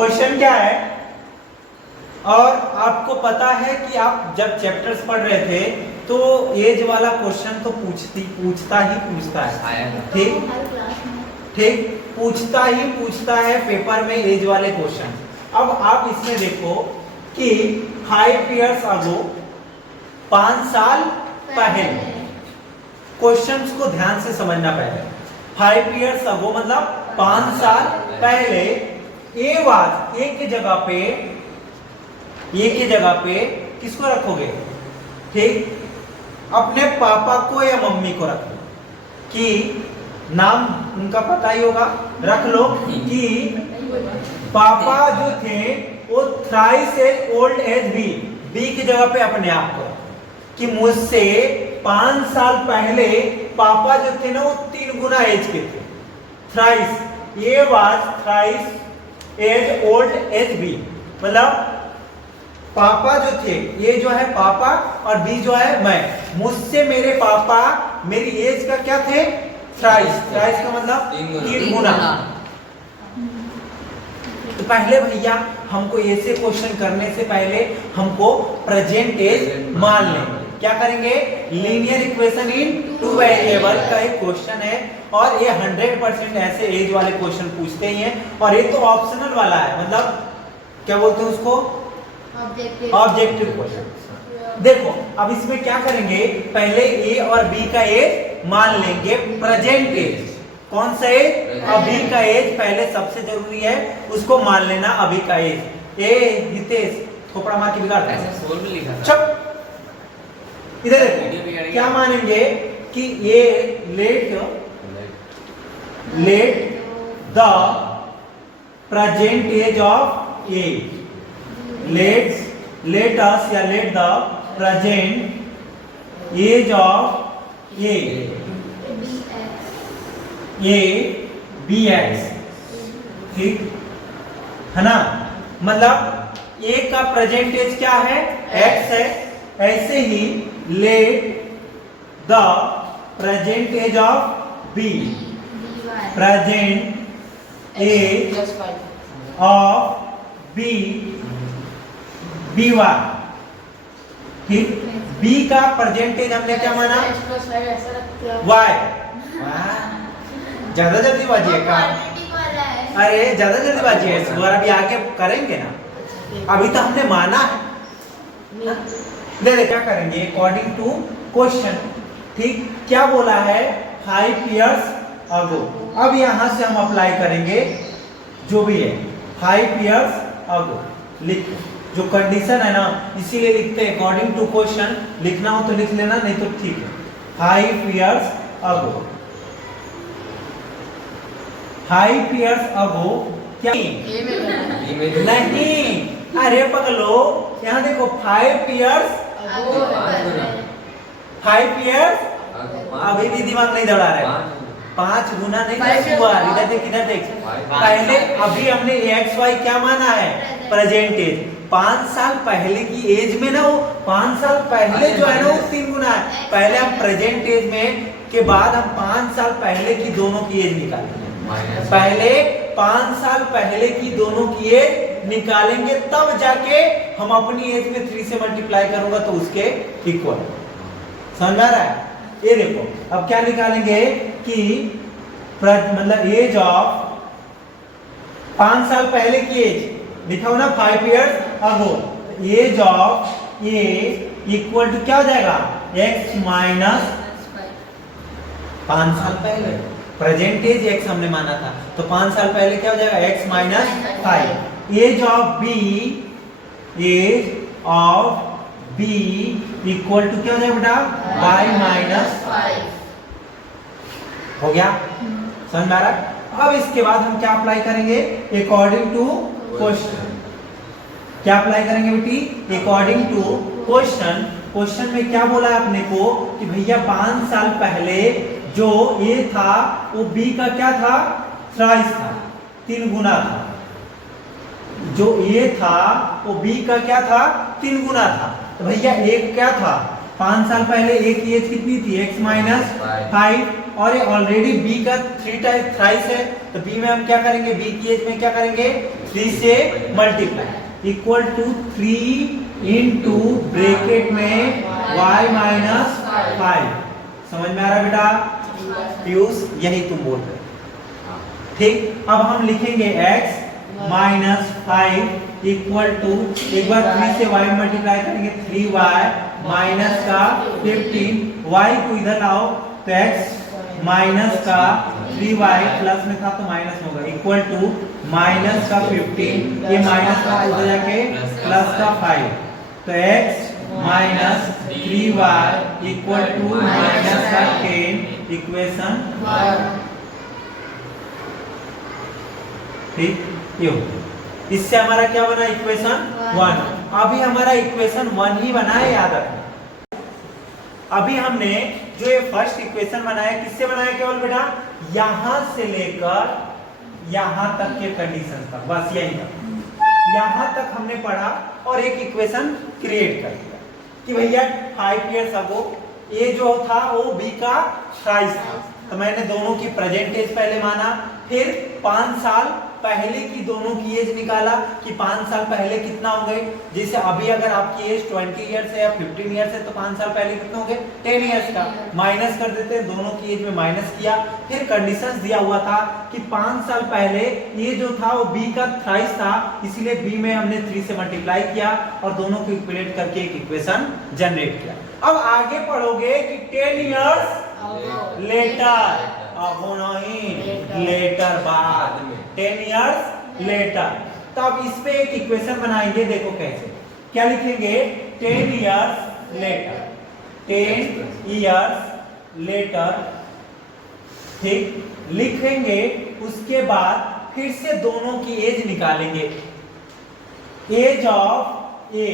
Question क्या है, और आपको पता है कि आप जब चैप्टर्स पढ़ रहे थे तो एज वाला क्वेश्चन तो पूछता है, ठीक, पूछता है पेपर में एज वाले क्वेश्चन। अब आप इसमें देखो कि 5 years ago, 5 साल पहले, क्वेश्चंस को ध्यान से समझना पहले। 5 years ago मतलब 5 साल पहले, ए वाज, ए की जगह पे किसको रखोगे, ठीक, अपने पापा को या मम्मी को रखो, कि नाम उनका पता ही होगा, रख लो कि पापा जो थे वो thrice as old as B की जगह पे अपने आप को, कि मुझसे 5 साल पहले पापा जो थे ना वो 3 गुना एज के थे। थ्राइस, ये was thrice as old as B, मतलब पापा जो थे, ये जो है पापा और बी जो है मैं, मुझसे मेरे पापा मेरी एज का क्या थे, थ्राइस का मतलब 3 गुना। तो पहले भैया हमको ऐसे क्वेश्चन करने से पहले हमको प्रेजेंट एज मान लें। क्या करेंगे, लीनियर इक्वेशन इन 2 वेरिएबल का एक क्वेश्चन है, और ये 100% ऐसे एज वाले क्वेश्चन पूछते ही हैं, और ये तो ऑप्शनल वाला है, मतलब क्या बोलते हैं उसको, ऑब्जेक्टिव क्वेश्चन। देखो अब इसमें क्या करेंगे, पहले ए और बी का एज मान लेंगे, प्रेजेंट एज, कौन सा एज, अभी का एज पहले सबसे जरूरी है, उसको मान लेना अभी का एज। ए हितेश थोपड़ा मार के बिगाड़ ऐसा चुप, इधर देखो क्या मानेंगे कि ये let the present age of A, let us या let the present age of a bx, ठीक है ना, मतलब a का प्रेजेंट एज क्या है, x है, ऐसे ही let the present age of b, present age of b b1, ठीक, b का परसेंटेज हमने क्या माना, y, ज्यादा जल्दीबाजी है का, अरे ज्यादा जल्दीबाजी है, इस बार अभी आगे करेंगे ना, अभी तो हमने माना है। देखो क्या करेंगे, अकॉर्डिंग टू क्वेश्चन, ठीक, क्या बोला है, 5 years ago। अब यहां से हम अप्लाई करेंगे जो भी है, 5 years ago लिख, जो कंडीशन है ना इसीलिए लिखते हैं, अकॉर्डिंग टू क्वेश्चन, लिखना हो तो लिख लेना, नहीं तो ठीक है। 5 years ago, 5 years ago क्या नहीं, अरे पगलो यहाँ देखो 5 years, 5 years, अभी भी दिमाग नहीं दौड़ा रहे, 5 गुना नहीं हुआ, इधर देख, पहले अभी हमने एक्स वाई क्या माना है, प्रेजेंट एज, 5 साल पहले की एज में ना, वो 5 साल पहले जो है ना वो 3 गुना है। पहले हम प्रेजेंट एज में के बाद हम 5 साल पहले की दोनों की एज निकालेंगे, पहले 5 साल पहले की दोनों की एज निकालेंगे, तब जाके हम अपनी एज में 3 से मल्टीप्लाई करूंगा तो उसके इक्वल, समझ आ रहा है। ये देखो अब क्या निकालेंगे कि मतलब एज ऑफ 5 साल पहले की एज लिखा हो ना, 5 years ago, age of A equal to क्या हो जाएगा, x माइनस 5 साल पहले, प्रेजेंट एज x हमने माना था, तो 5 साल पहले क्या हो जाएगा, x minus 5, age of b equal to क्या हो जाएगा बेटा, y माइनस 5, हो गया, समझ में आ रहा। अब इसके बाद हम क्या अप्लाई करेंगे, अकॉर्डिंग टू क्वेश्चन, क्या अप्लाई करेंगे बेटी, अकॉर्डिंग टू क्वेश्चन। क्वेश्चन में क्या बोला है अपने को कि भैया 5 साल पहले जो ए था वो बी का क्या था, थ्राइस था, 3 गुना था, जो ए था वो बी का क्या था, 3 गुना था। तो भैया एक क्या था, 5 साल पहले ए की एज कितनी थी, x माइनस 5, और ये ऑलरेडी b का 3 टाइम थ्राइस है, तो b में हम क्या करेंगे, b की एज में क्या करेंगे 3 से multiply equal to 3 into bracket में y माइनस 5। समझ में आ रहा बेटा? पीयूष यही तुम बोल रहे ठीक। अब हम लिखेंगे x माइनस 5 इक्वल टू, एक बार 3 से y मल्टीप्लाई करेंगे 3y माइनस का 15, y को इधर लाओ तो x माइनस का 3y प्लस में था तो माइनस होगा इक्वल टू माइनस का 15, ये माइनस का उधर जाके प्लस का 5, तो x minus 3y equal to minus का 10 इक्वेशन 1। ठीक, ये इससे हमारा क्या बना इक्वेशन 1। अभी हमारा इक्वेशन 1 ही बना है, याद रखना। अभी हमने जो ये फर्स्ट इक्वेशन बनाया किससे बनाया केवल बेटा, यहां से लेकर यहां तक के कंडीशन तक, बस यही तक, यहां तक हमने पढ़ा और एक इक्वेशन क्रिएट कर दिया कि भैया 5 इयर्स अगो ये जो था वो b का थ्राइस था, तो मैंने दोनों की प्रेजेंट एज पहले माना, फिर 5 साल पहले की दोनों की एज निकाला कि 5 साल पहले कितना हो गए। जैसे अभी अगर आपकी एज 20 इयर्स है या 15 इयर्स है तो 5 साल पहले कितना हो गए 10 इयर्स का, माइनस कर देते हैं, दोनों की एज में माइनस किया। फिर कंडीशंस दिया हुआ था कि 5 साल पहले ये जो था वो b का थ्राइस था, इसीलिए b में हमने 3 से मल्टीप्लाई किया और दोनों को इक्विलेट करके एक इक्वेशन जनरेट किया। अब आगे पढ़ोगे कि 10 इयर्स लेटर, अब नहीं लेटर बाद में 10 इयर्स लेटर, तो अब इस पे एक इक्वेशन बनाएंगे, देखो कैसे, क्या लिखेंगे 10 इयर्स लेटर, 10 इयर्स लेटर, ठीक लिखेंगे। उसके बाद फिर से दोनों की एज निकालेंगे, age of A,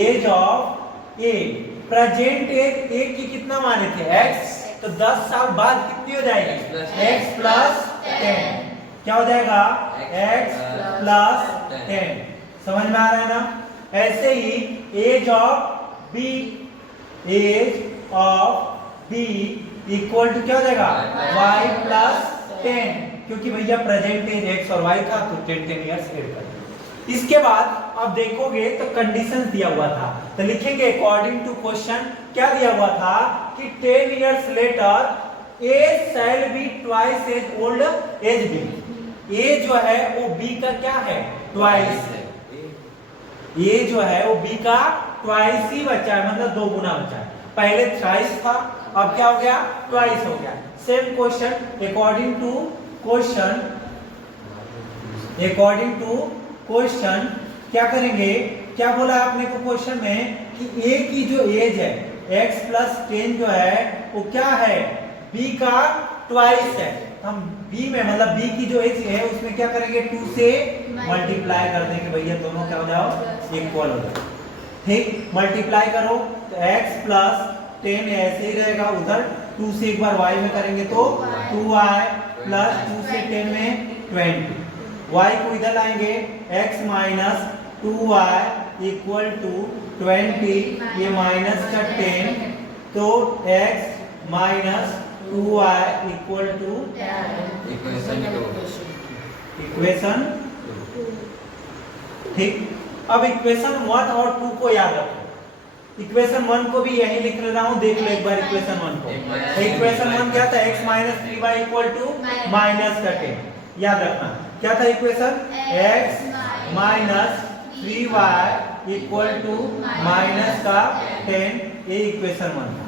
age of A, present age A की कितना माने थे x, तो 10 साल बाद कितनी हो जाएगी x प्लस 10, क्या हो जाएगा x प्लस 10। समझ में आ रहा है ना? ऐसे ही age of b, age of b equal to क्या हो जाएगा y प्लस 10, क्योंकि भैया प्रेजेंट एज x और y था तो 10 इयर्स ऐड कर। इसके बाद अब देखोगे तो कंडीशंस दिया हुआ था, तो लिखेंगे अकॉर्डिंग टू क्वेश्चन क्या दिया हुआ था कि 10 years later a shall be twice as old as b, a जो है वो b का क्या है ट्वाइस है, a जो है वो b का ट्वाइस ही बचा है, मतलब 2 गुना बचा है। पहले थ्राइस था, अब क्या हो गया ट्वाइस हो गया। Same question according to question, according to question क्या करेंगे, क्या बोला आपने को क्वेश्चन में कि a की जो एज है x प्लस 10 जो है वो क्या है b का ट्वाइस है। हम b में मतलब b की जो एज है उसमें क्या करेंगे 2 से मल्टीप्लाई कर देंगे, भैया दोनों क्या हो जाओ इक्वल हो जाओ। ठीक, मल्टीप्लाई करो तो x प्लस 10 ऐसे ही रहेगा, उधर 2 से एक बार y में करेंगे तो 2y प्लस 2 से 10 में 20, y को इधर लाएंगे x minus 2y equal to 20, ये माइनस का 10, तो x minus 2y equal to equation. ठीक, अब इक्वेशन 1 और 2 को याद रखो, इक्वेशन 1 को भी यही लिख रहा हूं, देख लो एक बार इक्वेशन 1 को। इक्वेशन 1 क्या था x minus 3y equal to minus का 10, याद रखना क्या था equation x minus 3y equal to minus का 10, ये इक्वेशन 1 था।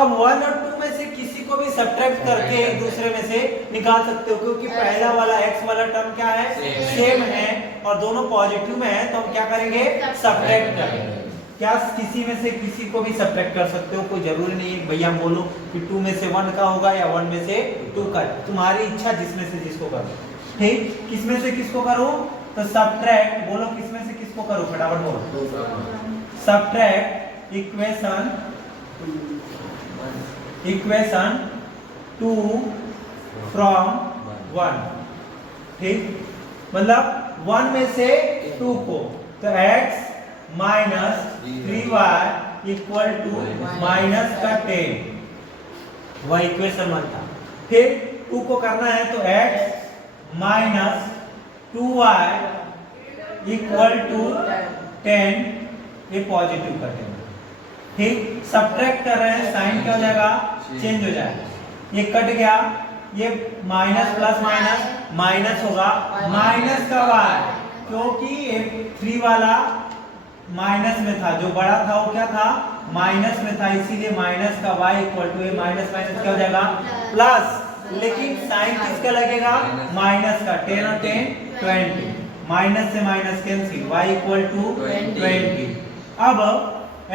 अब 1 और 2 में से किसी को भी सब्ट्रैक्ट करके एक दूसरे में से निकाल सकते हो, क्योंकि पहला वाला x वाला टर्म क्या है सेम है और दोनों पॉजिटिव में है, तो हम क्या करेंगे सब्ट्रैक्ट करेंगे। क्या किसी में से किसी को भी सब्ट्रैक्ट कर सकते हो, कोई जरूरी नहीं है भैया हम बोलो कि 2 में से 1 का होगा या 1 में से 2 का, तुम्हारी इच्छा जिसमें से जिसको करो। ठीक, किसमें से किसको करो तो सब्ट्रैक्ट, बोलो किसमें से किसको करो फटाफट बोलो, सब्ट्रैक्ट इक्वेशन 2 फ्रॉम 1। ठीक, मतलब 1 में से 2 को, तो x minus 3y equal to minus का 10, वह इक्वेशन 1 था। फिर 2 को करना है तो x minus 2y equal to 10, ये पॉजिटिव का टेन। ठीक, सब्ट्रैक्ट कर रहे हैं, साइन क्या हो जाएगा, चेंज हो जाएगा, ये कट गया, ये माइनस प्लस माइनस माइनस होगा, माइनस का y, क्योंकि ये 3 वाला माइनस में था, जो बड़ा था वो क्या था, माइनस में था, इसीलिए माइनस का y इक्वल टू, ये माइनस माइनस क्या हो जाएगा, प्लस। लेकिन साइन किसका लगेगा, माइनस का, 10 और 10 20, माइनस से minus cancel, y equal to 20। अब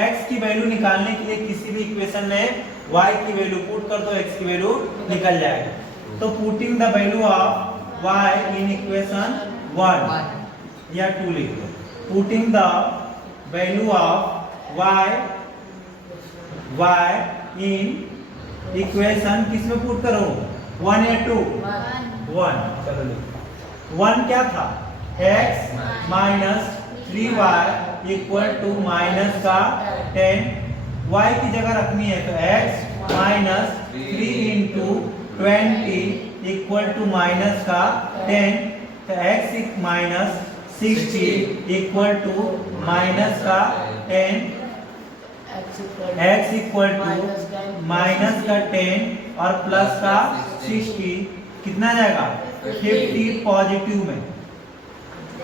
x की वैल्यू निकालने के लिए किसी भी इक्वेशन में y की वैल्यू पुट कर दो, x की वैल्यू निकल जाएगा। तो putting the value of y in equation 1 या 2 लिख दो। Putting the value of y in equation किसमें पुट करो, 1 या 2, 1। चलो लिखो, 1 क्या था, x minus 3y equal to minus का 10, y की जगह रखनी है तो x minus 3 into 20 equal to minus का 10, तो x minus 60 equal to minus का 10, x इक्वल टू माइनस का 10 और प्लस का 60, कितना जाएगा, 50 पॉजिटिव में,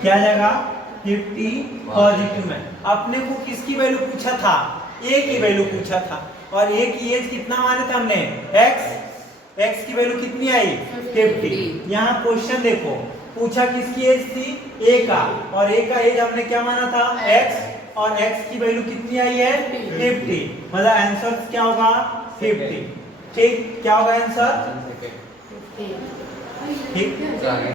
क्या जाएगा, 50 पॉजिटिव में। अपने को किसकी वैल्यू पूछा था, a की वैल्यू पूछा था, और a की एज कितना माने थे हमने, x की वैल्यू कितनी आई, 50। यहाँ क्वेश्चन देखो, पूछा किसकी एज थी, a का, और a का एज हमने क्या माना था, x, और x की वैल्यू कितनी आई है, 50, मतलब आंसर क्या होगा, 50। ठीक, क्या होगा आंसर, ठीक।